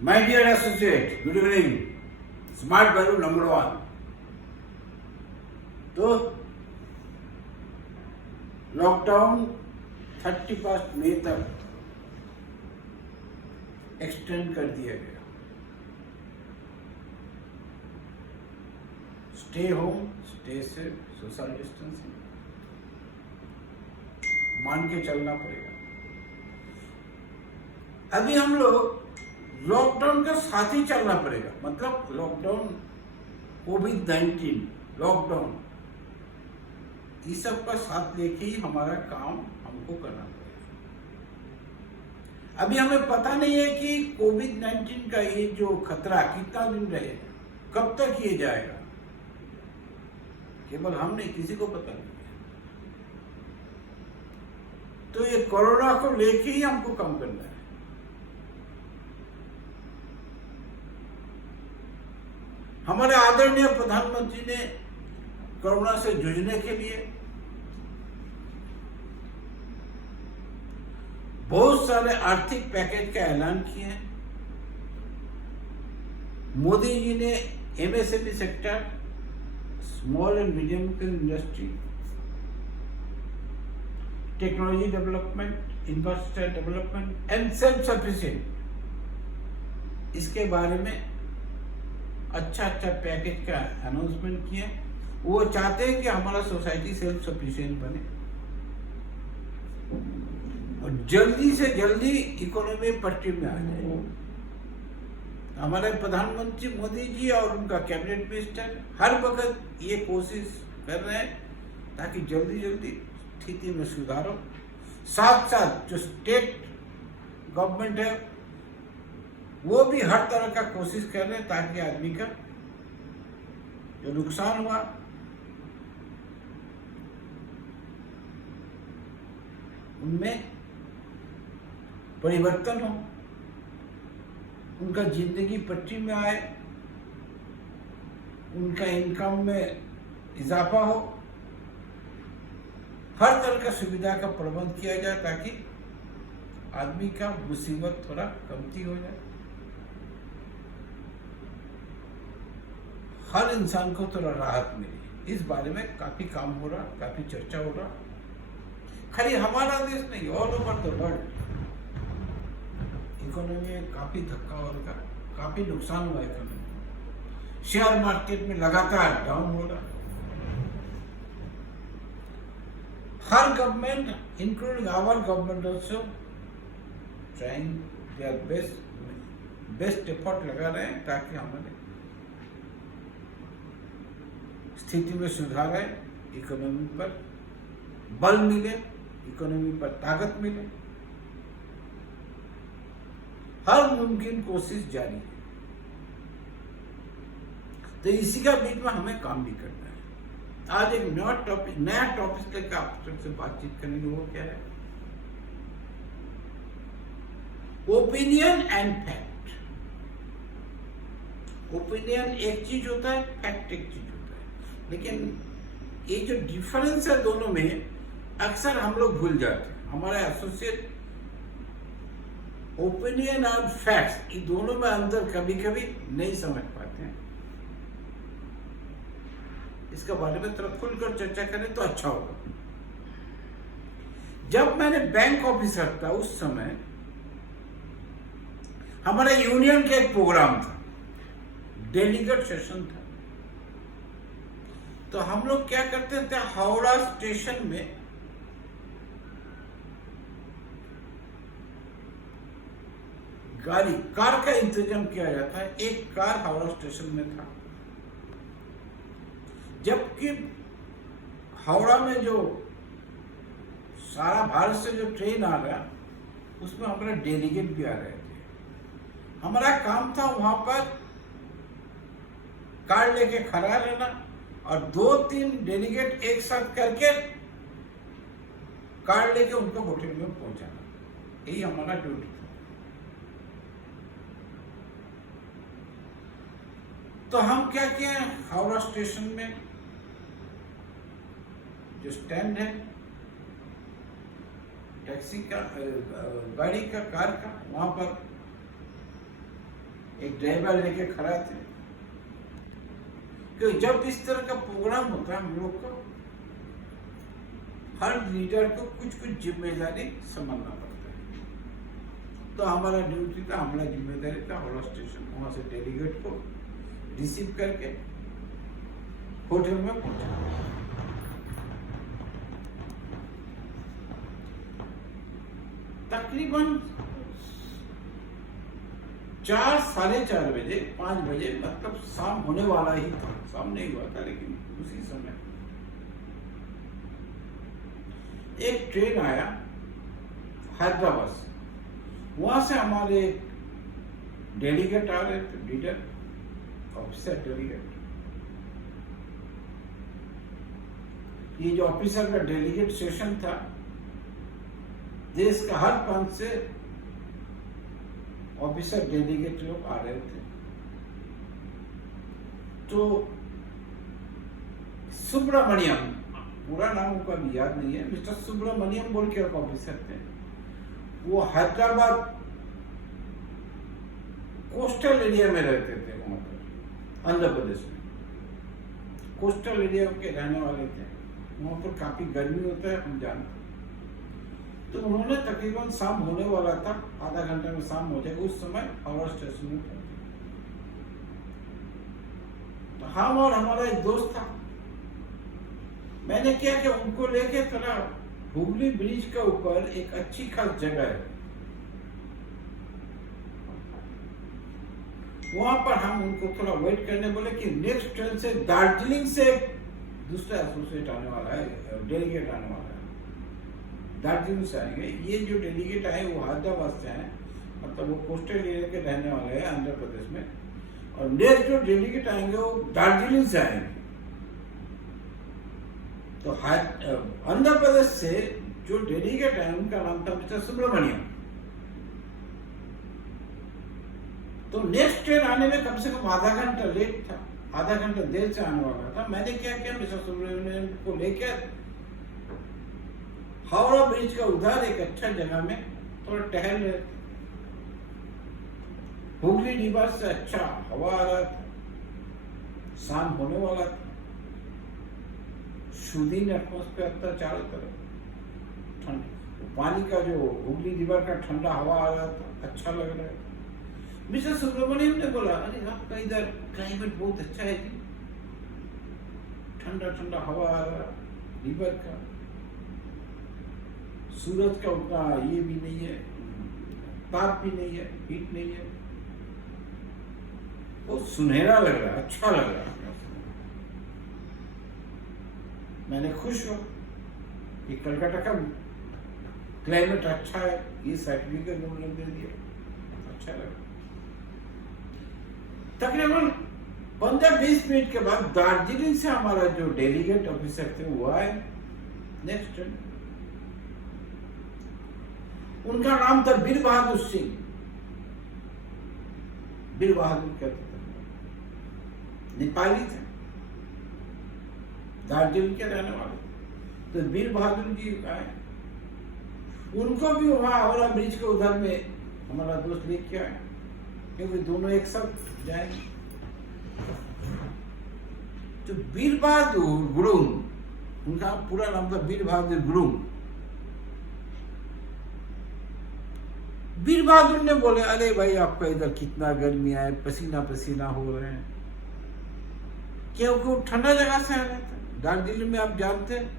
My dear associate, good evening. Smart Baru number 1. तो lockdown 31 मई तक extend कर दिया गया। Stay home, stay safe, social distancing मान के चलना पड़ेगा। अभी हम लोग लॉकडाउन के साथ ही चलना पड़ेगा, मतलब लॉकडाउन, कोविड-19 लॉकडाउन, इस सब का साथ लेके ही हमारा काम हमको करना पड़ेगा। अभी हमें पता नहीं है कि कोविड-19 का ये जो खतरा कितना दिन रहेगा, कब तक ये जाएगा, केवल हम नहीं, किसी को पता नहीं है। तो ये कोरोना को लेके ही हमको काम करना है। हमारे आदरणीय प्रधानमंत्री ने कोरोना से जूझने के लिए बहुत सारे आर्थिक पैकेज का ऐलान किए हैं। मोदी जी ने MSME sector, small and medium industry, technology development, infrastructure development and self sufficient, इसके बारे में अच्छा पैकेज का अनाउंसमेंट किए। वो चाहते हैं कि हमारा सोसाइटी सेल्फ सफिशिएंट बने और जल्दी से जल्दी इकोनॉमी पटरी में आ जाए। हमारे प्रधानमंत्री मोदी जी और उनका कैबिनेट मिनिस्टर हर वक्त ये कोशिश कर रहे हैं ताकि जल्दी जल्दी स्थिति में सुधार हो। साथ साथ जो स्टेट गवर्नमेंट है वो भी हर तरह का कोशिश कर रहे हैं ताकि आदमी का जो नुकसान हुआ उनमें परिवर्तन हो, उनका जिंदगी पटरी में आए, उनका इनकम में इजाफा हो, हर तरह का सुविधा का प्रबंध किया जाए ताकि आदमी का मुसीबत थोड़ा कमती हो जाए, हर इंसान को थोड़ा राहत मिले। इस बारे में काफी काम हो रहा, काफी चर्चा हो रहा। खाली हमारा देश नहीं, all over the world economy में काफी धक्का हो रहा, काफी नुकसान हुआ इकोनॉमी। शेयर मार्केट में लगातार डाउन हो रहा। हर government including our government also trying their best effort लगा रहे हैं ताकि हमारे स्थिति में सुधार आए, इकोनॉमी पर बल मिले, इकोनॉमी पर ताकत मिले। हर मुमकिन कोशिश जारी है। तो इसी का बीच में हमें काम भी करना है। आज एक नया टॉपिक लेकर आप सबसे बातचीत करने की, वो क्या है? Opinion and fact. ओपिनियन एक चीज होता है, फैक्ट एक चीज होता है, लेकिन ये जो डिफरेंस है दोनों में अक्सर हम लोग भूल जाते हैं। हमारे एसोसिएट ओपिनियन और फैक्ट्स, ये दोनों में अंतर कभी कभी नहीं समझ पाते हैं। इसके बारे में थोड़ा खुलकर चर्चा करें तो अच्छा होगा। जब मैंने बैंक ऑफिसर था उस समय हमारे यूनियन का एक प्रोग्राम था, डेलीगेट सेशन था। तो हम लोग क्या करते थे, हावड़ा स्टेशन में कार का इंतजाम किया जाता है। एक कार हावड़ा स्टेशन में था, जबकि हावड़ा में जो सारा भारत से जो ट्रेन आ रहा उसमें हमारे डेलीगेट भी आ रहे थे। हमारा काम था वहां पर कार लेके खड़ा रहना और 2-3 डेलीगेट एक साथ करके कार लेके उनको होटल में पहुंचाना, यही हमारा ड्यूटी था। तो हम क्या किए, हावड़ा स्टेशन में जो स्टैंड है टैक्सी का, गाड़ी का, कार का, वहां पर एक ड्राइवर लेके खड़ा थे, क्योंकि जब इस तरह का प्रोग्राम होता है हम लोग का, हर लीडर को कुछ कुछ जिम्मेदारी संभालना पड़ता है। तो हमारा ड्यूटी था, हमारा जिम्मेदारी था हावड़ा स्टेशन वहां से डेलीगेट को रिसीव करके होटल में पहुंचा। तकरीबन 4, 4:30 बजे, 5 बजे, मतलब शाम होने वाला ही था, शाम नहीं हुआ था, लेकिन उसी समय एक ट्रेन आया हैदराबाद से। वहां से हमारे डेलीगेट आ रहे थे, लीडर ऑफिसर डेलीगेट। ये जो ऑफिसर का डेलीगेट सेशन था, देश का हर प्रांत से ऑफिसर डेलीगेट लोग आ रहे थे। तो सुब्रमण्यम, पूरा नाम उनका भी याद नहीं है, मिस्टर सुब्रमण्यम बोल के एक ऑफिसर थे। वो हैदराबाद कोस्टल एरिया में रहते थे, वहां पर आंध्र प्रदेश में कोस्टल एरिया के रहने वाले थे। वहां पर काफी गर्मी होता है, हम जानते हैं। तो उन्होंने तकरीबन शाम होने वाला था, आधा घंटे में शाम हो जाएगा, उस समय हावड़ा स्टेशन में पहुंचे। तो हम और हमारा एक दोस्त था, मैंने क्या कि उनको लेके चला। हुगली ब्रिज के ऊपर एक अच्छी खास जगह है, वहां पर हम उनको थोड़ा वेट करने बोले कि नेक्स्ट ट्रेन से दार्जिलिंग से दूसरा एसोसिएट आने वाला है, डेलीगेट आने वाला है, दार्जिलिंग से आएंगे। ये जो डेलीगेट आए वो हैदराबाद से आए, मतलब वो कोस्टल एरिया के रहने वाले हैं आंध्र प्रदेश में, और नेक्स्ट जो डेलीगेट आएंगे वो दार्जिलिंग से आएंगे। तो आंध्र प्रदेश से जो डेलीगेट है उनका नाम था मिस्टर सुब्रमण्यम। तो नेक्स्ट ट्रेन आने में कम से कम आधा घंटा लेट था, आधा घंटा देर से आने वाला था। मैंने क्या किया, मिस्टर सुब्रमण्यम को लेकर हावड़ा ब्रिज का उधर एक अच्छा जगह में थोड़ा टहल रहे थे। हुगली रिवर से अच्छा हवा आ रहा था, शाम होने वाला था, सुदीन एटमॉस्फेयर था चारों तरफ, ठंड पानी का जो हुगली रिवर का ठंडा हवा आ रहा था, अच्छा लग रहा था। मिस्टर सुब्रमण्यम ने बोला, अरे आपका इधर क्लाइमेट बहुत अच्छा है जी, ठंडा ठंडा हवा आ रहा, रिवर का, सूरज का उतना ये भी नहीं है, ताप भी नहीं है, हीट नहीं है, बहुत सुनहरा लग रहा है, अच्छा लग रहा है। मैंने खुश हुआ कि कलकत्ता का क्लाइमेट अच्छा है, ये सर्टिफिकेट उन्होंने दे दिया, अच्छा लगा। तकरीबन 15-20 मिनट के बाद दार्जिलिंग से हमारा जो डेलीगेट ऑफिसर थे वो आए नेक्स्ट ट्रेन। उनका नाम था बीर बहादुर सिंह, बीर बहादुर कहते थे, नेपाली थे, दार्जिलिंग के रहने वाले। तो बीर बहादुर जी आए, उनको भी वहां हावड़ा ब्रिज के उधर में हमारा दोस्त लेके आए, क्योंकि दोनों एक साथ जाएंगे। तो बीर बहादुर गुरुंग, उनका पूरा नाम था बीर बहादुर गुरुंग। बीर बहादुर ने बोले, अरे भाई आपका इधर कितना गर्मी है, पसीना पसीना हो रहे हैं, क्योंकि ठंडा जगह से आ रहे थे। दार्जिलिंग में आप जानते हैं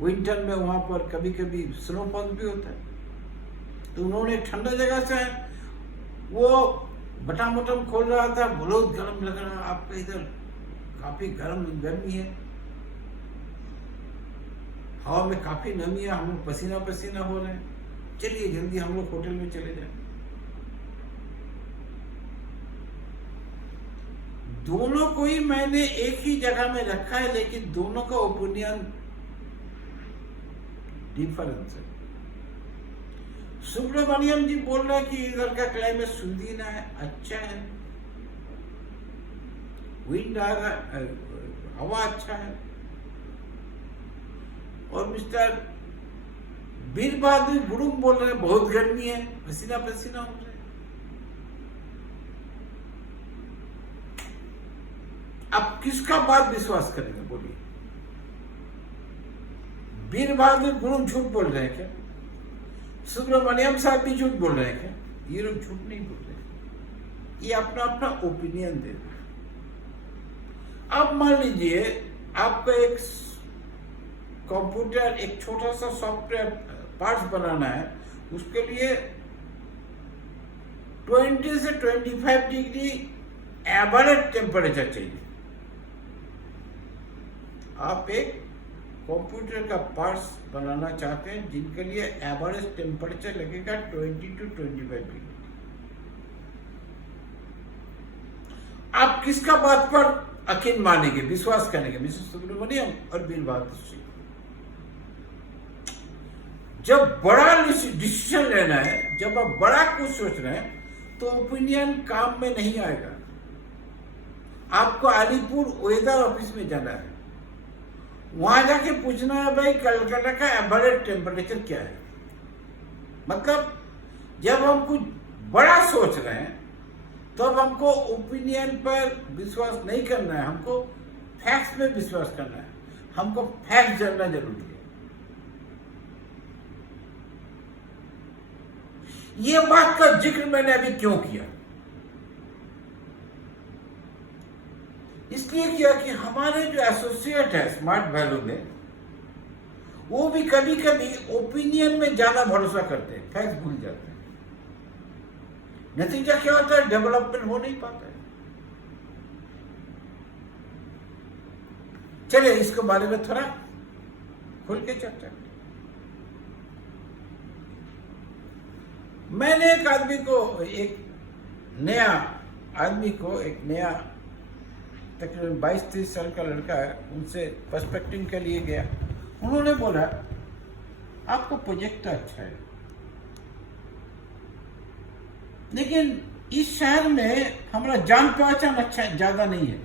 विंटर में वहां पर कभी कभी स्नोफॉल भी होता है। तो उन्होंने ठंडा जगह से वो बटन बटन खोल रहा था, बहुत गर्म लग रहा, आपका इधर काफी गर्मी है, हवा में काफी नमी है, हम लोग पसीना पसीना हो रहे हैं, चलिए जल्दी हम लोग होटल में चले जाए। दोनों को ही मैंने एक ही जगह में रखा है, लेकिन दोनों का ओपिनियन डिफरेंस है। सुब्रमण्यम जी बोल रहे हैं कि इधर का क्लाइमेट सुदीन है, अच्छा है, विंड आ रहा है, हवा अच्छा है। और मिस्टर बीर बहादुर गुरुंग बोल रहे हैं बहुत गर्मी है, पसीना पसीना हो रहा है। आप किसका बात विश्वास करेंगे बोलिए? वीर बहादुर गुरु झूठ बोल रहे हैं क्या? सुब्रमण्यम साहब भी झूठ बोल रहे हैं क्या? ये लोग झूठ नहीं बोल रहे, ये अपना अपना ओपिनियन दे रहे हैं। अब मान लीजिए आपका एक कंप्यूटर, एक छोटा सा सॉफ्टवेयर पार्ट्स बनाना है, उसके लिए 20 से 25 डिग्री एवरेज टेम्परेचर चाहिए। आप एक कंप्यूटर का पार्ट्स बनाना चाहते हैं जिनके लिए एवरेज टेम्परेचर लगेगा 20 to 25 डिग्री। आप किसका बात पर यकीन मानेंगे, विश्वास करेंगे? मिस्टर सुब्रमण्यम और वीर बहादुर सिंह। जब बड़ा डिसीजन लेना है, जब आप बड़ा कुछ सोच रहे हैं, तो ओपिनियन काम में नहीं आएगा। आपको अलीपुर वेदर ऑफिस में जाना है, वहां जाके पूछना है भाई कलकत्ता का एवरेज टेम्परेचर क्या है। मतलब जब हम कुछ बड़ा सोच रहे हैं तो अब हमको ओपिनियन पर विश्वास नहीं करना है, हमको फैक्ट्स में विश्वास करना है। हमको फैक्ट जानना जरूरी है। ये बात का जिक्र मैंने अभी क्यों किया? इसलिए किया कि हमारे जो एसोसिएट है स्मार्ट वैल्यू में, वो भी कभी कभी ओपिनियन में ज्यादा भरोसा करते हैं, फैक्ट भूल जाते हैं। नतीजा क्या होता है? डेवलपमेंट हो नहीं पाता है। चलिए इसके बारे में थोड़ा खुल के चर्चा करें। मैंने एक आदमी को, एक नया तकरीबन 22-23 साल का लड़का है, उनसे पर्सपेक्टिव के लिए गया। उन्होंने बोला आपका प्रोजेक्ट अच्छा है, लेकिन इस शहर में हमारा जान पहचान अच्छा ज्यादा नहीं है।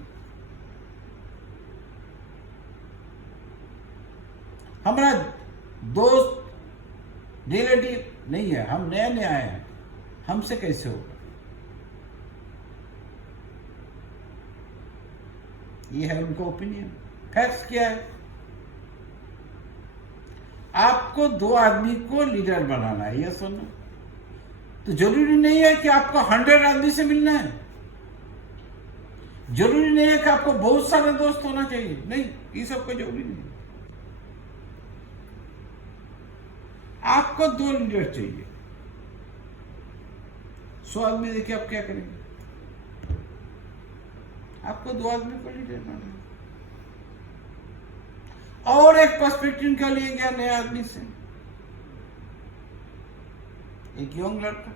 हमारा दोस्त रिलेटिव नहीं है, हम नए नए आए हैं, हमसे कैसे होगा? ये है उनका ओपिनियन। फैक्ट्स क्या है? आपको 2 आदमी को लीडर बनाना है, ये सुनो। तो जरूरी नहीं है कि आपको 100 आदमी से मिलना है, जरूरी नहीं है कि आपको बहुत सारे दोस्त होना चाहिए, नहीं, ये सब को जरूरी नहीं। आपको 2 लीडर चाहिए। 100 आदमी देखिए आप क्या करेंगे? आपको 2 आदमी को लीडर बनाना। और एक पर्सपेक्टिव का लिए गया नया आदमी से, एक यंग लड़का,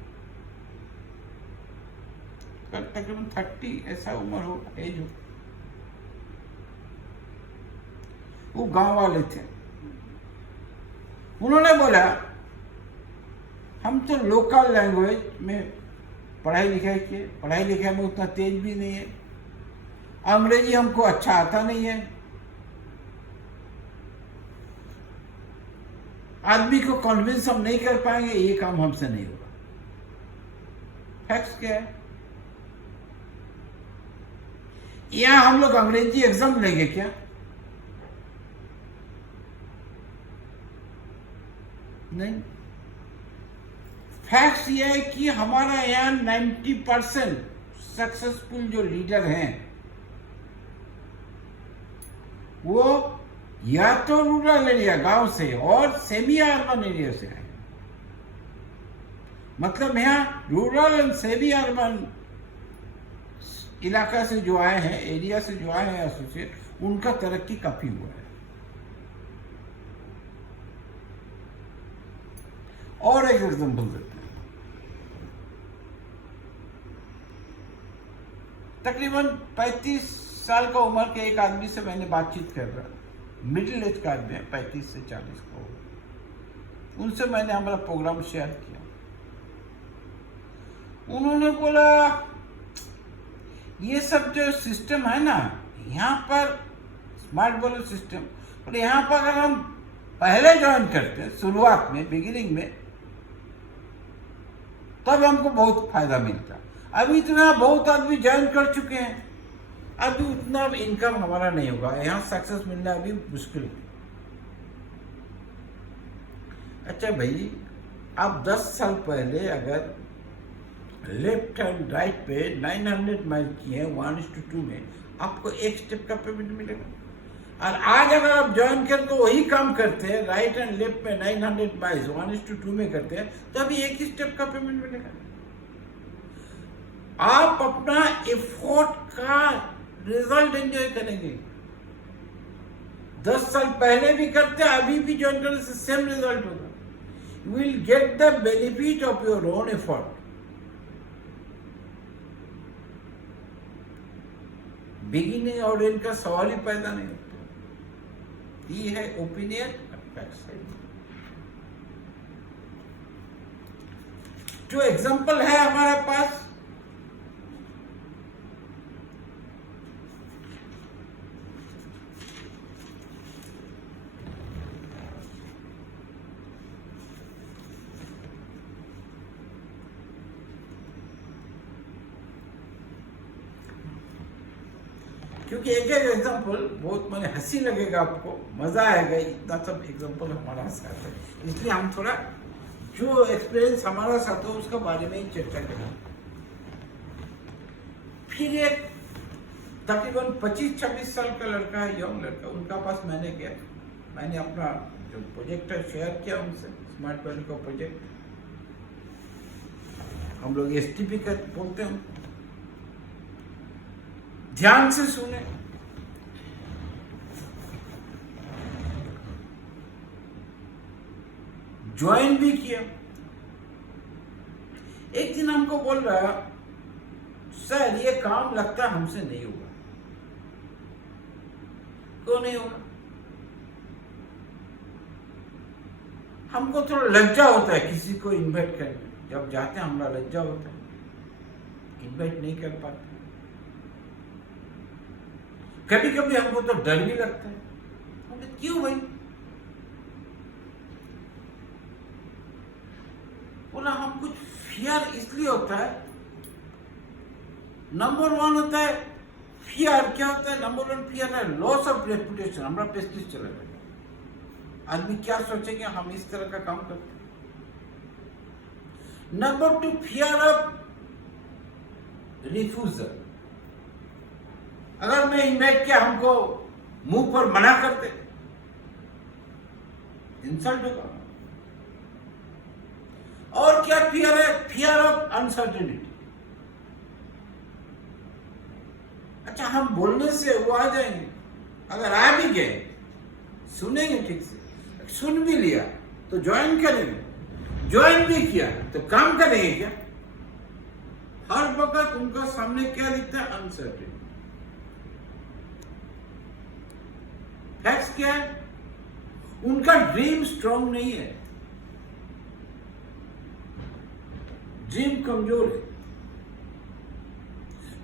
तकरीबन 30 ऐसा उम्र हो, एज हो। वो गांव वाले थे। उन्होंने बोला हम तो लोकल लैंग्वेज में पढ़ाई लिखाई किए, पढ़ाई लिखाई में उतना तेज भी नहीं है, अंग्रेजी हमको अच्छा आता नहीं है, आदमी को कन्विंस हम नहीं कर पाएंगे, ये काम हमसे नहीं होगा। फैक्ट्स क्या है? यहां हम लोग अंग्रेजी एग्जाम लेंगे क्या? नहीं। फैक्ट्स ये है कि हमारा यहाँ 90% सक्सेसफुल जो लीडर हैं वो या तो रूरल एरिया गांव से और सेमी अर्बन एरिया से आए। मतलब यहाँ रूरल एंड सेमी अर्बन इलाका से जो आए हैं, एरिया से जो आए हैं एसोसिएट, उनका तरक्की काफी हुआ है। और एक एग्जाम्पल देते हैं। तकरीबन 35 साल का उम्र के एक आदमी से मैंने बातचीत कर रहा, मिडिल एज का आदमी है, 35 से 40 का होगा। उनसे मैंने हमारा प्रोग्राम शेयर किया। उन्होंने बोला ये सब जो सिस्टम है ना, यहाँ पर स्मार्ट वैल्यू सिस्टम, और यहाँ पर अगर हम पहले ज्वाइन करते, शुरुआत में, बिगिनिंग में, तब हमको बहुत फायदा मिलता। अभी तो यहाँ बहुत आदमी ज्वाइन कर चुके हैं, अभी उतना इनकम हमारा नहीं होगा, यहाँ सक्सेस मिलना अभी मुश्किल है। अच्छा भाई, आप 10 साल पहले अगर लेफ्ट एंड राइट पे 900 माइल किए हैं 1:2 में, आपको एक स्टेप का पेमेंट मिलेगा। और आज अगर आप ज्वाइन कर तो वही काम करते हैं, राइट एंड लेफ्ट में 900 माइल्स 1:2 में करते हैं, तो अभी एक ही स्टेप का पेमेंट मिलेगा। आप अपना एफर्ट का रिजल्ट एंजॉय करेंगे। 10 साल पहले भी करते, अभी भी ज्वाइन करने से सेम रिजल्ट होगा। You will get the benefit of your own effort. Beginning और एंड का सवाल ही पैदा नहीं होता। ये है ओपिनियन फैक्ट्स। जो एग्जांपल है हमारे पास, क्योंकि एक एक एग्जाम्पल बहुत मैंने हंसी लगेगा, आपको मजा आएगा, इतना सब एग्जाम्पल हमारा साथ है, इसलिए हम थोड़ा जो एक्सपीरियंस हमारा साथ हो उसका बारे में ही चर्चा करें। फिर एक तकरीबन 25-26 साल का लड़का है, यंग लड़का, उनका पास मैंने गया, मैंने अपना जो प्रोजेक्ट है शेयर किया उनसे, स्मार्ट वैली का प्रोजेक्ट, हम लोग STP का बोलते हैं। ध्यान से सुने, ज्वाइन भी किया। एक दिन हमको बोल रहा, सर ये काम लगता है हमसे नहीं होगा। क्यों नहीं होगा? हमको थोड़ा लज्जा होता है किसी को इनवाइट करने, जब जाते हैं हमारा लज्जा होता है, इनवाइट नहीं कर पाते। कभी कभी हमको तो डर भी लगता है, क्यों भाई? बोला हम कुछ फियर इसलिए होता है, नंबर 1 होता है फियर। क्या होता है? नंबर 1 फियर है लॉस ऑफ रेपुटेशन, हमारा प्रेस्टीज चला जाएगा, आदमी क्या सोचेंगे हम इस तरह का काम करते हैं। नंबर 2 फियर ऑफ रिफ्यूजल, अगर मैं इन्वाइट किया हमको मुंह पर मना करते, इंसल्ट होगा। और क्या फियर है? Fear of uncertainty. अच्छा, हम बोलने से वो आ जाएंगे, अगर आ भी गए, सुनेंगे ठीक से, सुन भी लिया तो ज्वाइन करेंगे, ज्वाइन भी किया तो काम करेंगे क्या? हर वक्त उनका सामने क्या दिखता है? अनसर्टेनिटी। फैक्ट्स क्या है? उनका ड्रीम स्ट्रांग नहीं है, ड्रीम कमजोर है।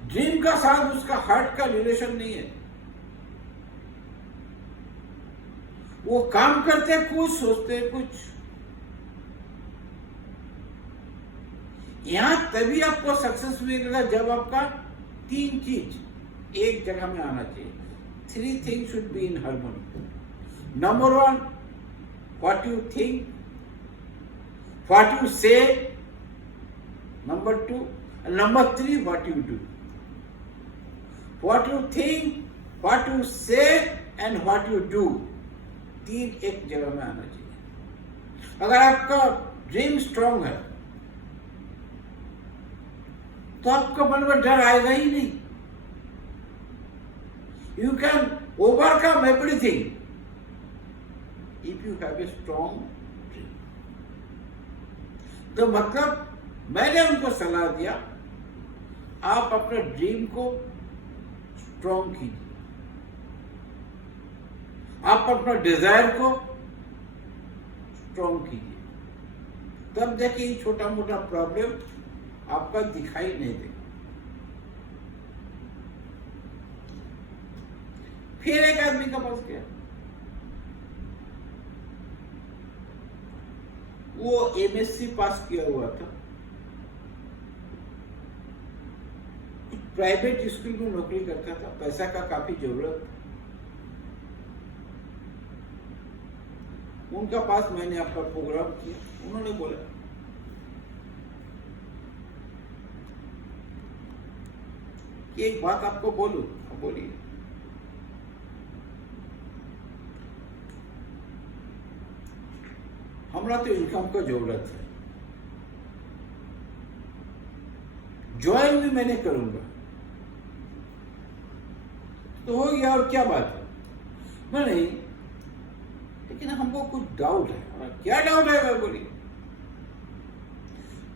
ड्रीम का साथ उसका हार्ट का रिलेशन नहीं है। वो काम करते कुछ, सोचते कुछ। यहां तभी आपको सक्सेस मिलेगा जब आपका 3 चीज एक जगह में आना चाहिए। 3 things should be in harmony. Number 1, what you think, what you say. Number 2, and number 3, what you do. What you think, what you say, and what you do. 3 एक जगह में आना चाहिए। अगर आपका ड्रीम स्ट्रांग है तो आपका मन में डर आएगा ही नहीं। You can overcome everything if you have a strong dream. तो मतलब मैंने उनको सलाह दिया, आप अपने ड्रीम को स्ट्रांग कीजिए, आप अपना डिजायर को स्ट्रांग कीजिए, तब देखिए छोटा मोटा प्रॉब्लम आपका दिखाई नहीं देगा। फिर एक आदमी का पास गया, वो MSc पास किया हुआ था, प्राइवेट स्कूल में नौकरी करता था, पैसा का काफी जरूरत था। उनका पास मैंने आपका प्रोग्राम किया, उन्होंने बोला कि एक बात आपको बोलूं। बोलिए। हमरा तो इनकम का जरूरत है, ज्वाइन भी मैंने करूंगा तो हो गया, और क्या बात है। मैं नहीं, लेकिन हमको कुछ डाउट है। क्या डाउट है? बोलिए।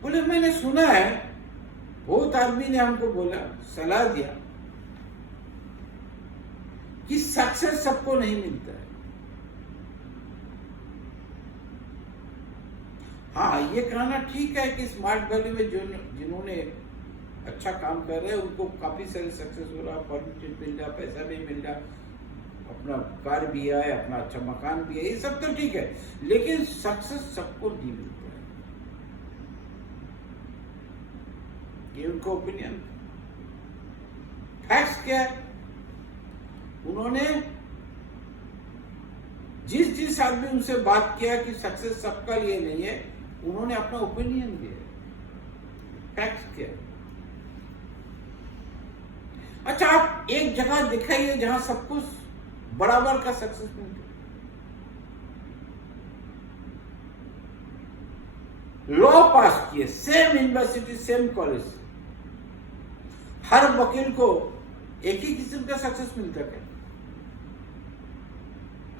बोले मैंने सुना है, बहुत आदमी ने हमको बोला, सलाह दिया कि सक्सेस सबको नहीं मिलता है। हाँ, ये कहना ठीक है कि स्मार्ट वैली में जो जिन्होंने अच्छा काम कर रहे हैं उनको काफी सारे सक्सेस हो रहा, परमिट मिल रहा, पैसा भी मिल रहा, अपना कार भी है, अपना अच्छा मकान भी है, ये सब तो ठीक है, लेकिन सक्सेस सबको नहीं मिलता है। ये उनका ओपिनियन। फैक्ट्स क्या है? उन्होंने जिस आदमी उनसे बात किया कि सक्सेस सबका लिए नहीं है, उन्होंने अपना ओपिनियन दिया। फैक्ट्स क्या है? अच्छा, आप एक जगह दिखाइए जहां सब कुछ बराबर का सक्सेस मिलता है। लॉ पास किए, सेम यूनिवर्सिटी, सेम कॉलेज, हर वकील को एक ही किस्म का सक्सेस मिलता है।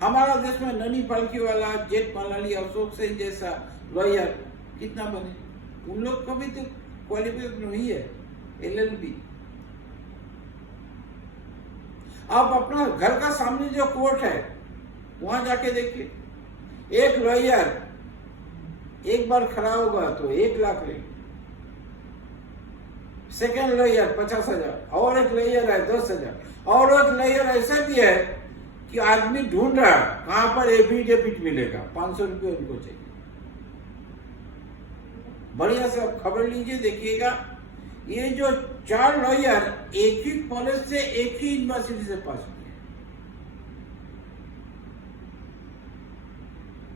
हमारा देश में ननी पालकी वाला, जेठ मलानी, अशोक सेन जैसा लॉयर कितना बने? उन लोग को भी तो क्वालिफिकेशन हुई है, LLB। आप अपना घर का सामने जो कोर्ट है वहां जाके देखिए, एक लॉयर एक बार खड़ा होगा तो 1 लाख लेंगे, सेकेंड लॉयर 50,000, और एक लॉयर है 10,000, और एक लॉयर ऐसा भी है कि आदमी ढूंढ रहा कहां पर एफिडेविट मिलेगा, 500 रुपये उनको चाहिए। बढ़िया से आप खबर लीजिए, देखिएगा ये जो 4 लॉयर एक ही कॉलेज से, एक ही यूनिवर्सिटी से पास हुए,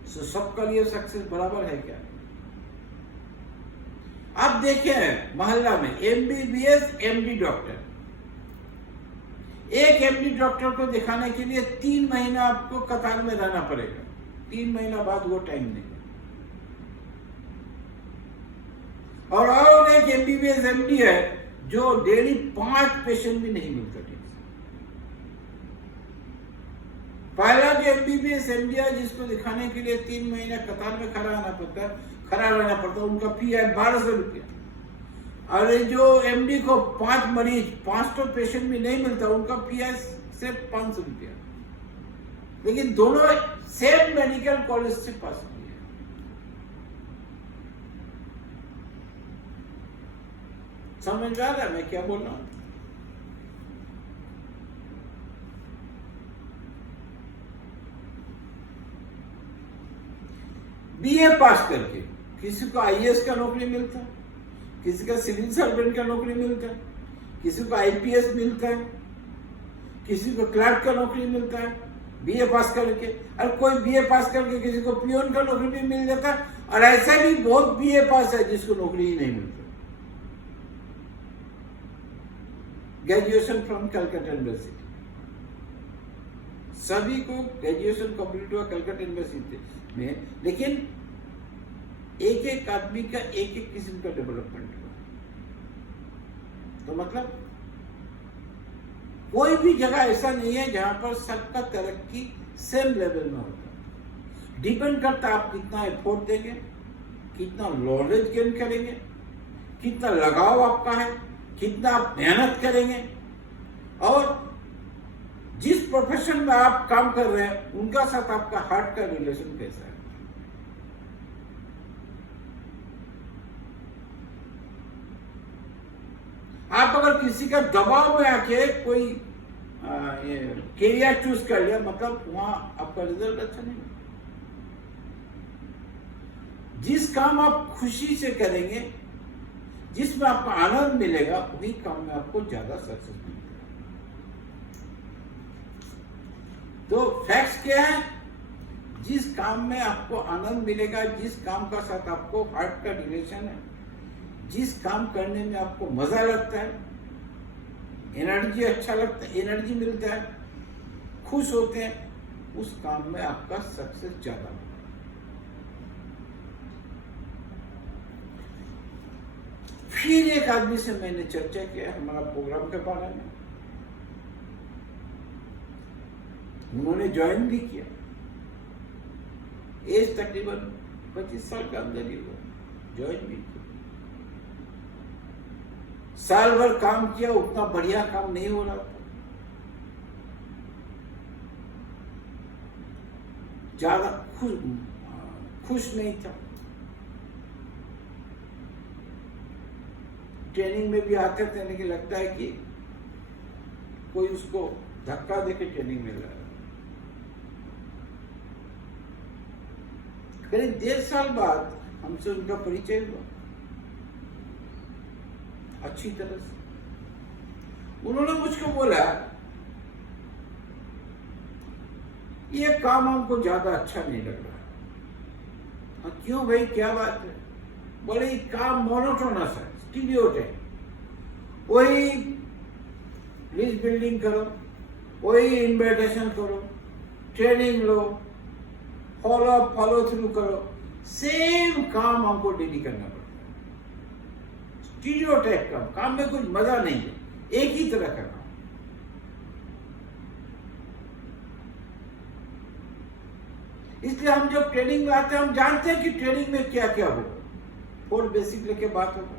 तो सबका लिए सक्सेस बराबर है क्या? आप देखें मोहल्ला में MBBS MD डॉक्टर, एक MD डॉक्टर को दिखाने के लिए 3 महीना आपको कतार में रहना पड़ेगा, 3 महीना बाद वो टाइम देगा। और एक MBBS MD है जो डेली 5 पेशेंट भी नहीं मिलता ठीक से। पहला जो MBBS MD है जिसको दिखाने के लिए 3 महीना कतार में खड़ा रहना पड़ता, उनका फी है 1200 रुपया। और जो MD को 5 मरीज, 500 पेशेंट भी नहीं मिलता, उनका फी है सिर्फ 500 रुपया। लेकिन दोनों सेम मेडिकल कॉलेज से पास किए। समझ आ रहा है मैं क्या बोल रहा हूं? BA पास करके किसी को IAS का नौकरी मिलता है, किसी का सिविल सर्वेंट का नौकरी मिलता है, किसी को IPS मिलता है, किसी को क्लर्क का नौकरी मिलता है BA पास करके, और कोई BA पास करके किसी को पियोन का नौकरी भी मिल जाता है, और ऐसा भी बहुत BA पास है जिसको नौकरी ही नहीं मिलती। ग्रेजुएशन फ्रॉम कलकत्ता यूनिवर्सिटी, सभी को ग्रेजुएशन कंप्लीट हुआ कलकत्ता यूनिवर्सिटी में, लेकिन एक एक आदमी का एक एक किस्म का डेवलपमेंट हुआ। तो मतलब कोई भी जगह ऐसा नहीं है जहां पर सबका तरक्की सेम लेवल में होता। डिपेंड करता आप कितना एफोर्ट देंगे, कितना नॉलेज गेन करेंगे, कितना लगाव आपका है, कितना आप मेहनत करेंगे, और जिस प्रोफेशन में आप काम कर रहे हैं उनका साथ आपका हार्ट का रिलेशन कैसा है। आप अगर किसी का दबाव में आके कोई कैरियर चूज कर लिया, मतलब वहां आपका रिजल्ट अच्छा नहीं। जिस काम आप खुशी से करेंगे, जिसमें आपको आनंद मिलेगा, वही काम में आपको ज्यादा सक्सेस मिलेगा। तो फैक्ट्स क्या है? जिस काम में आपको आनंद मिलेगा, जिस काम का साथ आपको हार्ट का रिलेशन है, जिस काम करने में आपको मजा लगता है, एनर्जी अच्छा लगता है, एनर्जी मिलता है, खुश होते हैं, उस काम में आपका सक्सेस ज्यादा होगा। फिर एक आदमी से मैंने चर्चा किया हमारा प्रोग्राम के बारे में, उन्होंने ज्वाइन भी किया, एज तकरीबन 25 साल के अंदर ही हुआ, ज्वाइन भी किया। साल भर काम किया, उतना बढ़िया काम नहीं हो रहा था, ज्यादा खुश नहीं था। ट्रेनिंग में भी आते थे, लेकिन लगता है कि कोई उसको धक्का देके ट्रेनिंग में लाया। करीब 1.5 साल बाद हमसे उनका परिचय हुआ अच्छी तरह से। उन्होंने मुझको बोला, ये काम हमको ज्यादा अच्छा नहीं लग रहा। हाँ, क्यों भाई, क्या बात है? बोले काम मोनोटोनस है, स्टीरियोटाइप, वही लिस्ट बिल्डिंग करो, वही इन्विटेशन करो, ट्रेनिंग लो, फॉलो थ्रू करो, सेम काम हमको डेली करना पड़ता है। स्टीरियोटाइप काम में कुछ मजा नहीं है, एक ही तरह का काम। इसलिए हम जब ट्रेनिंग में आते हैं, हम जानते हैं कि ट्रेनिंग में क्या क्या होगा। 4 बेसिक लेके बात होगा,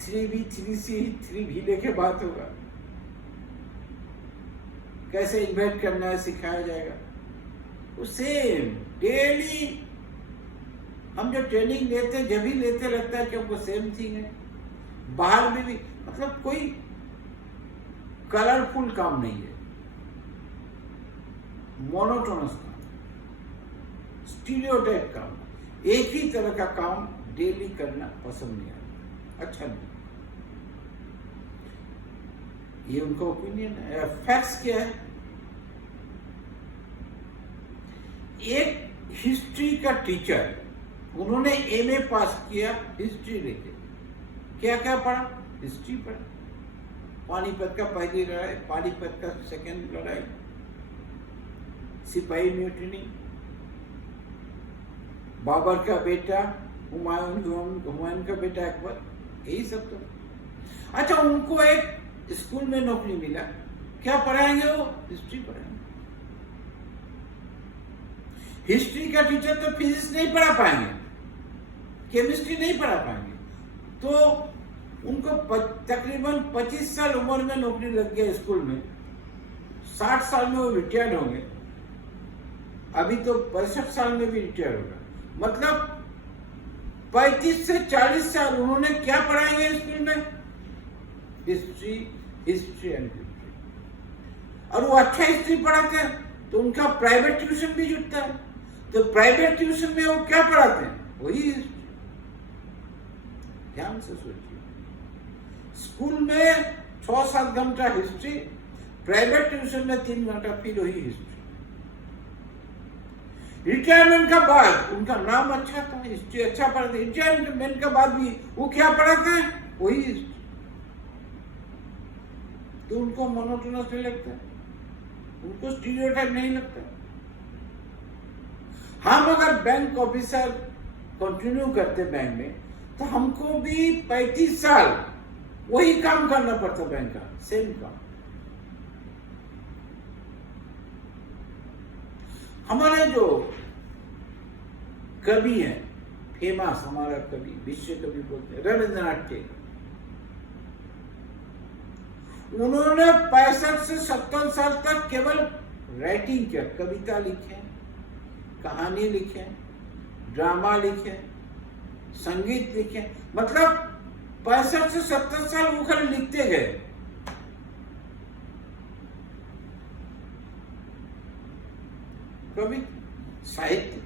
3B 3C 3V लेके बात होगा, कैसे इन्वाइट करना है सिखाया जाएगा। वो सेम डेली हम जो ट्रेनिंग लेते हैं, जब भी लेते लगता है कि हमको सेम थिंग है। बाहर में भी मतलब कोई कलरफुल काम नहीं है, मोनोटोनस काम, स्टीरियोटाइप काम, एक ही तरह का काम डेली करना पसंद नहीं आता, अच्छा नहीं। ये उनका ओपिनियन है। फैक्ट्स क्या है? एक हिस्ट्री का टीचर, उन्होंने एमए पास किया हिस्ट्री लेके, क्या क्या पढ़ा? हिस्ट्री पढ़ा। पानीपत का पहली लड़ाई, पानीपत का सेकेंड लड़ाई, सिपाही म्यूटिनी, बाबर का बेटा हुमायूं का बेटा अकबर, यही सब तो। अच्छा, उनको एक स्कूल में नौकरी मिला, क्या पढ़ाएंगे वो? हिस्ट्री पढ़ाएंगे। हिस्ट्री का टीचर तो फिजिक्स नहीं पढ़ा पाएंगे, केमिस्ट्री नहीं पढ़ा पाएंगे, तो उनको तकरीबन 25 साल उम्र में नौकरी लग गया स्कूल में, 60 साल में वो रिटायर्ड होंगे, अभी तो 65 साल में भी रिटायर होगा। मतलब 35 से 40 साल उन्होंने क्या पढ़ाएंगे स्कूल में? History and history. और वो अच्छा हिस्ट्री पढ़ाते हैं तो उनका प्राइवेट ट्यूशन भी जुटता है, तो प्राइवेट ट्यूशन में वो क्या पढ़ाते हैं? वही हिस्ट्री। ध्यान से सोचिए, स्कूल में 6-7 घंटा हिस्ट्री, प्राइवेट ट्यूशन में 3 घंटा फिर वही हिस्ट्री। रिटायरमेंट का बाद उनका नाम अच्छा था, हिस्ट्री अच्छा पढ़ाते। रिटायरमेंट के बाद भी वो क्या पढ़ाते हैं? वही हिस्ट्री। तो उनको मोनोटोनस नहीं लगता, उनको स्टीरियोटाइप नहीं लगता। हम अगर बैंक ऑफिसर कंटिन्यू करते बैंक में, तो हमको भी 35 साल वही काम करना पड़ता, बैंक का सेम काम। हमारे जो कवि हैं, फेमस हमारा कवि, विश्व कवि बोलते हैं, रविंद्रनाथ टैगोर, उन्होंने 65 से 70 साल तक केवल राइटिंग किया, कविता लिखे, कहानी लिखे, ड्रामा लिखे, संगीत लिखे। मतलब 65 से 70 साल वो खाली लिखते गए। कवि, साहित्य।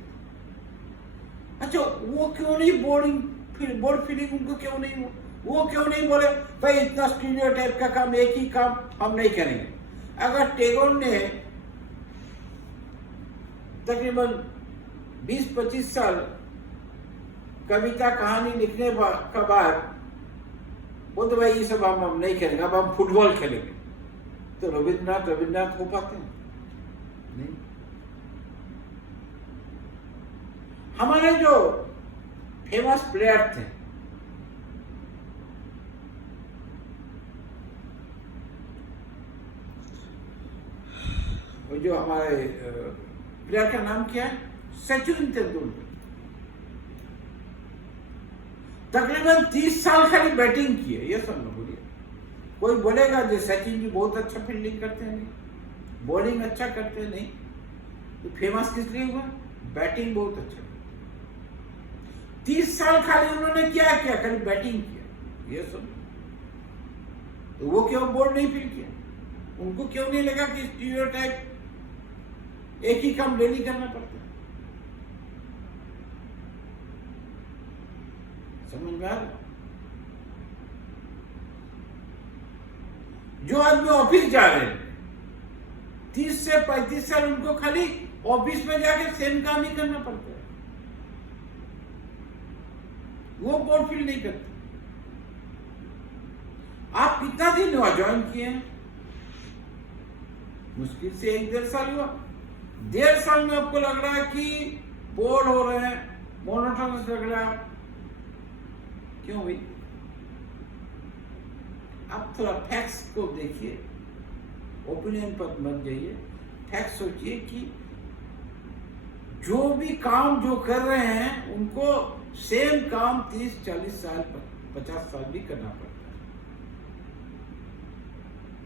अच्छा, वो क्यों नहीं बोरिंग फिर बोर्ड फीलिंग उनको क्यों नहीं हो, वो क्यों नहीं बोले भाई इतना स्टीरियोटाइप का काम, एक ही काम हम नहीं करेंगे। अगर टैगोर ने तकरीबन 20-25 साल कविता कहानी लिखने का बाद वो तो भाई ये सब हम नहीं करेंगे, अब हम फुटबॉल खेलेंगे, तो रविंद्रनाथ हो पाते हैं? नहीं। हमारे जो फेमस प्लेयर थे, वो जो हमारे प्लेयर का नाम क्या है, सचिन तेंदुलकर, तकरीबन 30 साल खाली बैटिंग की है। ये सब ना बोलिए, कोई बोलेगा जो सचिन जी बहुत अच्छा फील्डिंग करते हैं, नहीं बॉलिंग अच्छा करते हैं, नहीं तो फेमस किस लिए हुआ, बैटिंग बहुत अच्छा। 30 साल खाली उन्होंने क्या किया, खाली बैटिंग किया। ये सब तो वो क्यों बोर्ड नहीं फिल किया, उनको क्यों नहीं लगा कि स्टीरियोटाइप एक ही काम डेली करना पड़ता है? समझ में आ रहा? जो आदमी ऑफिस जा रहे हैं 30 से 35 साल, उनको खाली ऑफिस में जाके सेम काम ही करना पड़ता है, वो बोर्ड फील नहीं करते। आप कितना दिन हुआ ज्वाइन किए हैं? मुश्किल से 1-1.5 साल हुआ। 1.5 साल में आपको लग रहा है कि बोर हो रहे हैं, मोनोटोनस लग रहा है, क्यों भाई? आप थोड़ा फैक्ट्स को देखिए, ओपिनियन पर मत जाइए, फैक्ट सोचिए कि जो भी काम जो कर रहे हैं उनको सेम काम 30-40 साल 50 साल भी करना पड़ता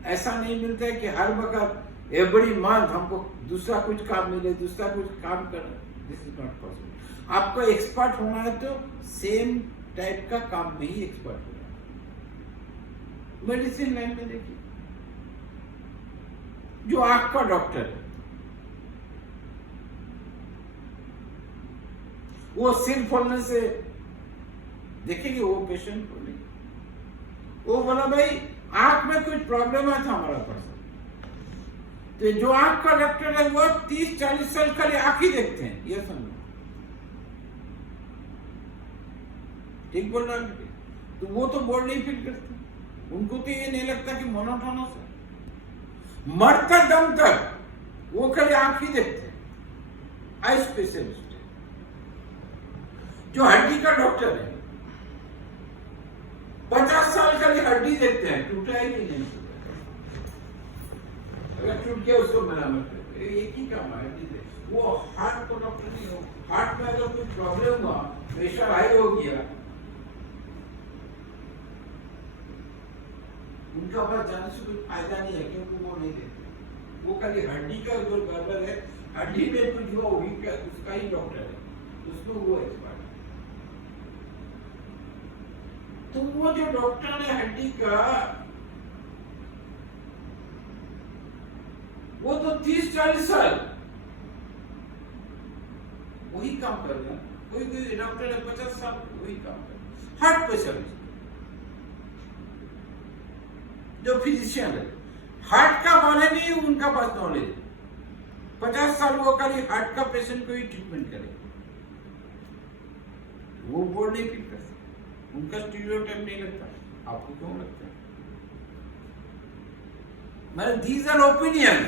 है। ऐसा नहीं मिलता है कि हर वक्त एवरी मंथ हमको दूसरा कुछ काम मिले, दूसरा कुछ काम करना, दिस इज नॉट पॉसिबल। आपको एक्सपर्ट होना है तो सेम टाइप का काम में ही एक्सपर्ट होना है। मेडिसिन लाइन में देखिए, जो आंख का डॉक्टर है वो सिर फोड़ने से देखेंगे वो पेशेंट को नहीं, वो बोला भाई आंख में कुछ प्रॉब्लम है था हमारा पर्सन, तो जो आंख का डॉक्टर है वो 30-40 साल खाली आंख ही देखते हैं। ये समझो, ठीक बोल रहा है? तो वो तो बोर्ड नहीं फिल करते, उनको तो ये नहीं लगता कि मोनोटोनस है। मरते दम तक वो खाली आंख ही देखते हैं। आई स्पेशलिस्ट जो हड्डी का डॉक्टर है 50 साल खाली हड्डी देखते हैं, टूटा ही नहीं, अगर टूट गया उसको मरम्मत करते, एक ही काम है हड्डी देख। वो हार्ट को डॉक्टर नहीं हो, हार्ट में अगर कोई प्रॉब्लम हुआ, प्रेशर हाई हो गया, उनका पास जाने से कोई फायदा नहीं है, क्योंकि वो नहीं देते। वो खाली हड्डी का जो गड़बड़ है, हड्डी में कुछ हुआ वही का उसका ही डॉक्टर है, उसमें वो एक्सपर्ट है। तो वो जो डॉक्टर है हड्डी का, वो तो 30-40 साल वही काम कर रहे हैं। कोई डॉक्टर है 50 साल वही काम कर रहे हैं। हार्ट स्पेशलिस्ट जो फिजिशियन है, हार्ट का माने नहीं उनका पास नॉलेज, 50 साल वो खाली हार्ट का पेशेंट को ही ट्रीटमेंट करे, वो बोर्ड नहीं फिट कर सकते, उनका स्टीरियोटाइप नहीं लगता। आपको क्यों लगता है? मैंने दीज आर ओपिनियन,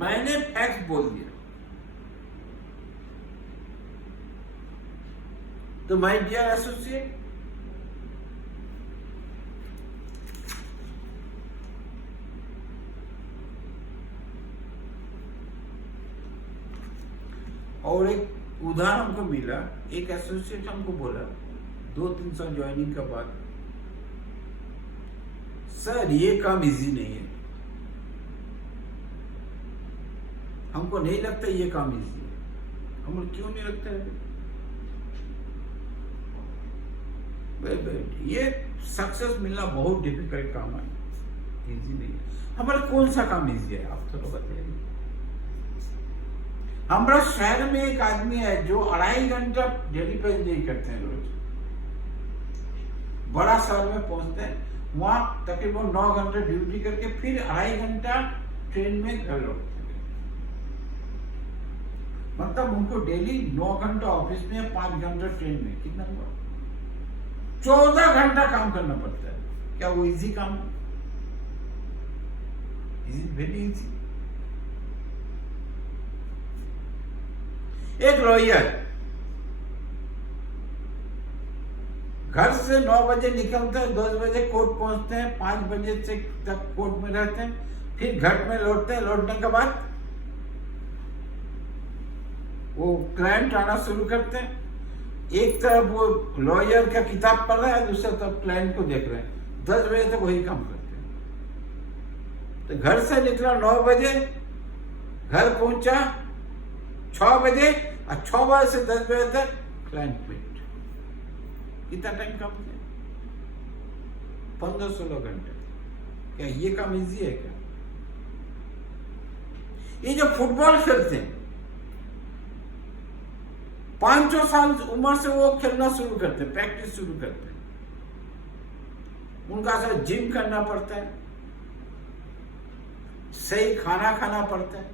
मैंने फैक्ट बोल दिया। तो माय डियर एसोसिएट, और एक उदाहरण हमको मिला, एक एसोसिएट हमको बोला 2-3 साल ज्वाइनिंग का बाद, सर ये काम इजी नहीं है, हमको नहीं लगता ये काम इजी है। हमको क्यों नहीं लगता है? ये सक्सेस मिलना बहुत डिफिकल्ट काम है, इजी नहीं है। हमारा कौन सा काम इजी है आप थोड़ा बताइए। हमारा शहर में एक आदमी है जो 2.5 घंटा डेली पे एंजॉय करते हैं रोज, बड़ा शहर में पहुंचते हैं, वहां तकरीबन 9 घंटे ड्यूटी करके फिर 2.5 घंटा ट्रेन में घर लौटते हैं। मतलब उनको डेली 9 घंटा ऑफिस में, 5 घंटा ट्रेन में, कितना हुआ? 14 घंटा काम करना पड़ता है। क्या वो इजी काम है? Is it very easy? एक लॉयर घर से 9 बजे निकलते हैं, 10 बजे कोर्ट पहुंचते हैं, 5 बजे से तक कोर्ट में रहते हैं, फिर घर में लौटते हैं। लौटने के बाद वो क्लाइंट आना शुरू करते हैं। एक तरफ वो लॉयर का किताब पढ़ रहा है, दूसरा तरफ क्लाइंट को देख रहे हैं। 10 बजे तक वही काम करते हैं। तो घर से निकला 9 बजे, घर पहुंचा 6 बजे, और 6 बजे से 10 बजे तक क्लाइंट मीट। कितना टाइम काम है? 15-16 घंटे। क्या ये काम इजी है क्या? ये जो फुटबॉल खेलते हैं, 5 साल उम्र से वो खेलना शुरू करते हैं, प्रैक्टिस शुरू करते हैं। उनका साथ जिम करना पड़ता है, सही खाना खाना पड़ता है।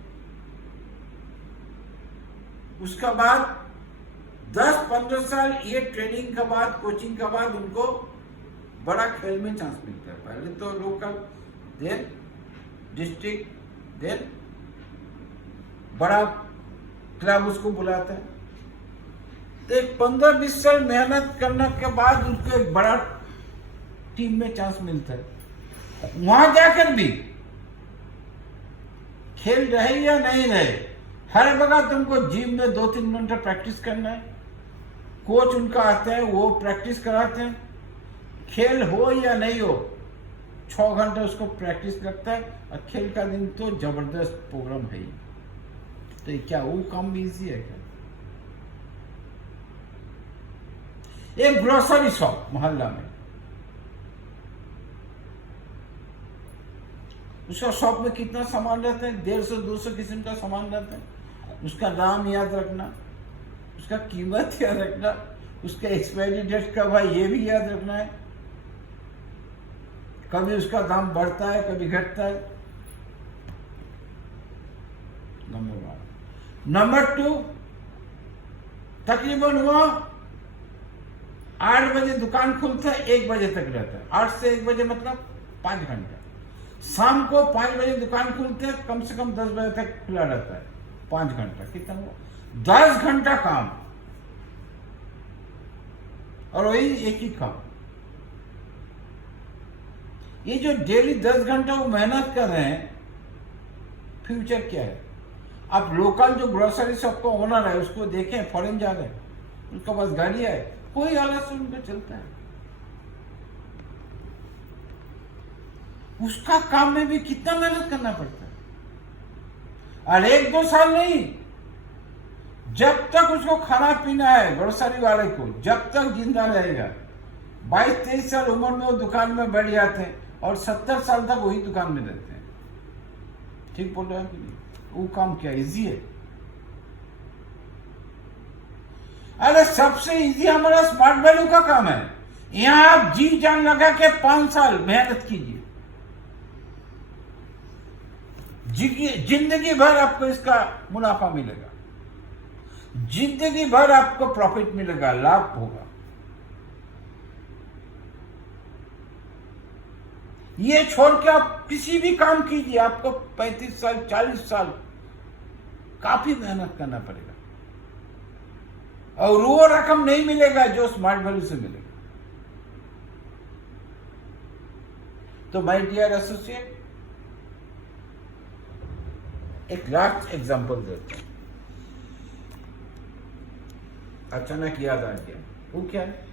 उसका बाद 10-15 साल ये ट्रेनिंग के बाद, कोचिंग के बाद उनको बड़ा खेल में चांस मिलता है। पहले तो लोकल, देन डिस्ट्रिक्ट, देन बड़ा क्लब उसको बुलाता है। तो एक 15-20 साल मेहनत करने के बाद उनको एक बड़ा टीम में चांस मिलता है। वहां जाकर भी खेल रहे या नहीं रहे, हर जगह तुमको जिम में 2-3 घंटे प्रैक्टिस करना है। कोच उनका आता है, वो प्रैक्टिस कराते हैं। खेल हो या नहीं हो, 6 घंटे उसको प्रैक्टिस करता है, और खेल का दिन तो जबरदस्त प्रोग्राम है ही। तो क्या वो काम भी इजी है क्या? एक ग्रोसरी शॉप मोहल्ला में, उसका शॉप में कितना सामान रहता है? 150-200 किस्म का सामान रहता है। उसका नाम याद रखना, उसका कीमत याद रखना, उसका एक्सपायरी डेट कब है ये भी याद रखना है। कभी उसका दाम बढ़ता है, कभी घटता है। नंबर 1। नंबर 2, तकरीबन वो 8 बजे दुकान खुलता है, 1 बजे तक रहता है। 8 से 1 बजे मतलब 5 घंटा। शाम को 5 बजे दुकान खुलते हैं, कम से कम 10 बजे तक खुला रहता है। 5 घंटा कितना हुआ? 10 घंटा काम, और वही एक ही काम। ये जो डेली 10 घंटा वो मेहनत कर रहे हैं, फ्यूचर क्या है? आप लोकल जो ग्रोसरी शॉप का ओनर है उसको देखें, फॉरेन जा रहे हैं, उसके पास गाड़ी है, कोई हालत से उनका चलता है। उसका काम में भी कितना मेहनत करना पड़ता है। और 1-2 साल नहीं, जब तक उसको खाना पीना है ग्रोसरी वाले को, जब तक जिंदा रहेगा। 22-23 साल उम्र में वो दुकान में बैठ जाते हैं, और 70 साल तक वही दुकान में रहते हैं। ठीक बोल रहे हैं कि नहीं? वो काम क्या इजी है? अरे सबसे इजी हमारा स्मार्ट वैल्यू का काम है। यहां आप जी जान लगा के 5 साल मेहनत कीजिए, जिंदगी भर आपको इसका मुनाफा मिलेगा, जिंदगी भर आपको प्रॉफिट मिलेगा, लाभ होगा। ये छोड़ के आप किसी भी काम कीजिए, आपको 35 साल 40 साल काफी मेहनत करना पड़ेगा, और वो रकम नहीं मिलेगा जो स्मार्ट वैल्यू से मिलेगा। तो माय डियर एसोसिएट, एक लास्ट एग्जांपल देते हैं। अचानक याद आ गया, वो क्या है?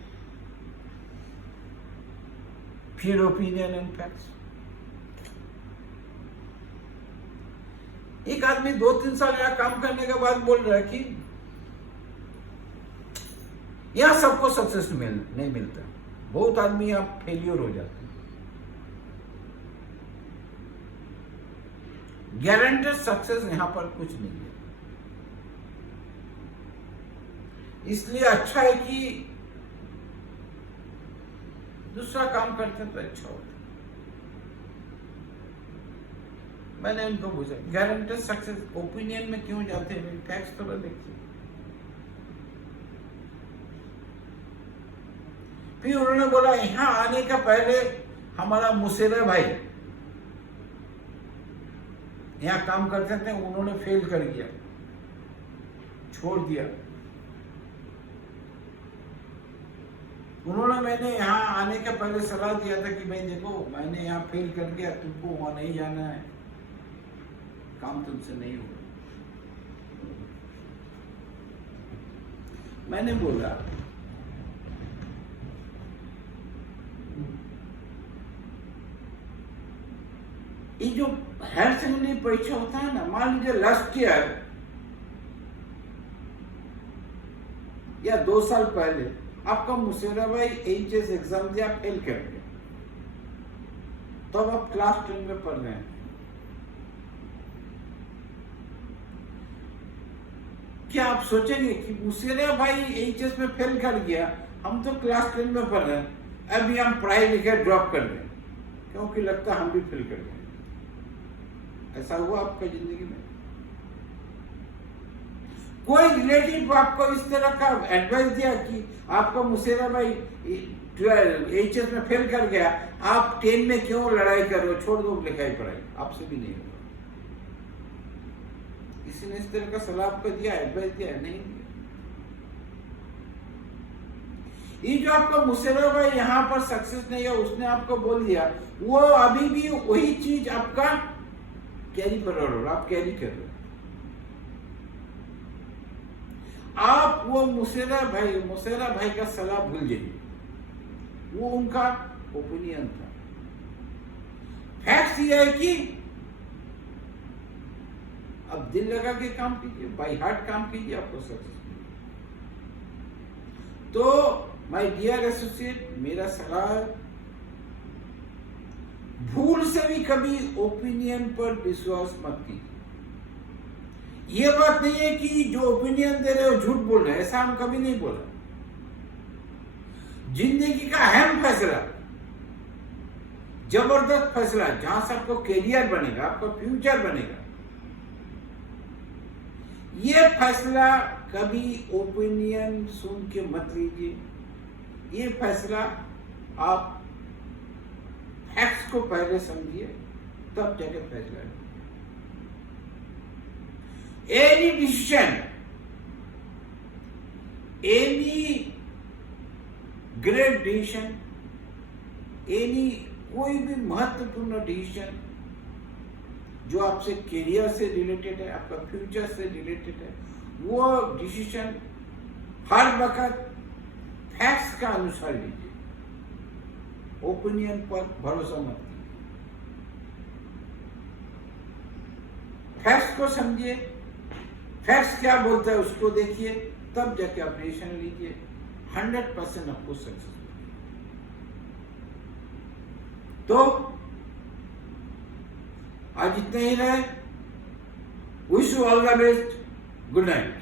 फिर ओपिनियन एंड फैक्ट्स। एक आदमी 2-3 साल यहां काम करने के बाद बोल रहा है कि यहां सबको सक्सेस नहीं मिलता, बहुत आदमी यहां फेलियर हो जाते हैं। गारंटेड सक्सेस यहां पर कुछ नहीं है। इसलिए अच्छा है कि दूसरा काम करते तो अच्छा होता। मैंने उनको पूछा गारंटेड सक्सेस ओपिनियन में क्यों जाते हैं, फैक्ट्स थोड़ा देखिए। फिर उन्होंने बोला यहाँ आने का पहले हमारा मुसेरा भाई यहाँ काम करते थे, उन्होंने फेल कर दिया, छोड़ दिया। उन्होंने मैंने यहाँ आने के पहले सलाह दिया था कि भाई देखो मैंने यहाँ फेल कर दिया, तुमको वहां नहीं जाना है, काम तुमसे नहीं होगा। मैंने बोला ये जो हायर सेकेंडरी परीक्षा होता है ना, मान लीजिए लास्ट ईयर या 2 साल पहले आपका मुसेरा भाई एचएस एग्जाम दिया, फेल कर गया, तो अब आप क्लास 10 में पढ़ रहे हैं। क्या आप सोचेंगे कि मुसेरा भाई एचएस में फेल कर गया, हम तो क्लास 10 में पढ़ रहे हैं, अभी हम पढ़ाई लिखाई ड्रॉप कर रहे हैं क्योंकि लगता है हम भी फेल कर गए? ऐसा हुआ आपका जिंदगी में? कोई रिलेटिव आपको इस तरह का एडवाइस दिया कि आपका मुसेरा भाई एचएस में फेल कर गया, आप 10 में क्यों लड़ाई कर रहे हो, छोड़ दो लिखाई पढ़ाई? आपसे भी नहीं होगा। किसी ने इस तरह का सलाह आपको दिया, एडवाइस दिया? नहीं दिया। ये जो आपका मुसेरा भाई यहाँ पर सक्सेस नहीं है, उसने आपको बोल दिया, वो अभी भी वही चीज आपका कैरी कर रहे हो, आप कैरी कर रहे हो। आप वो मुसेरा भाई का सलाह भूल जाइए, वो उनका ओपिनियन था। फैक्ट ये है कि अब दिल लगा के काम कीजिए, बाय हार्ट काम कीजिए, आपको सक्सेस मिलेगी। तो माय डियर एसोसिएट, मेरा सलाह है भूल से भी कभी ओपिनियन पर विश्वास मत कीजिए। ये बात नहीं है कि जो ओपिनियन दे रहे हो झूठ बोल रहे हैं, ऐसा हम कभी नहीं बोला। जिंदगी का अहम फैसला, जबरदस्त फैसला, जहां से आपको कैरियर बनेगा, आपका फ्यूचर बनेगा, ये फैसला कभी ओपिनियन सुन के मत लीजिए। ये फैसला आप फैक्ट्स को पहले समझिए, तब जाके फैसला लीजिए। Any decision, any great decision, any कोई भी महत्वपूर्ण डिसीजन जो आपसे कैरियर से रिलेटेड है, आपका फ्यूचर से रिलेटेड है, वो डिसीजन हर वक्त फैक्ट्स का अनुसार लीजिए। ओपिनियन पर भरोसा मत कीजिए। फैक्ट्स को समझिए, फैक्ट्स क्या बोलता है उसको देखिए, तब जाके आप डिसीजन लीजिए। 100% आपको सक्सेस मिलेगी। तो आज इतना ही रहे। Wish you all the best. Good night.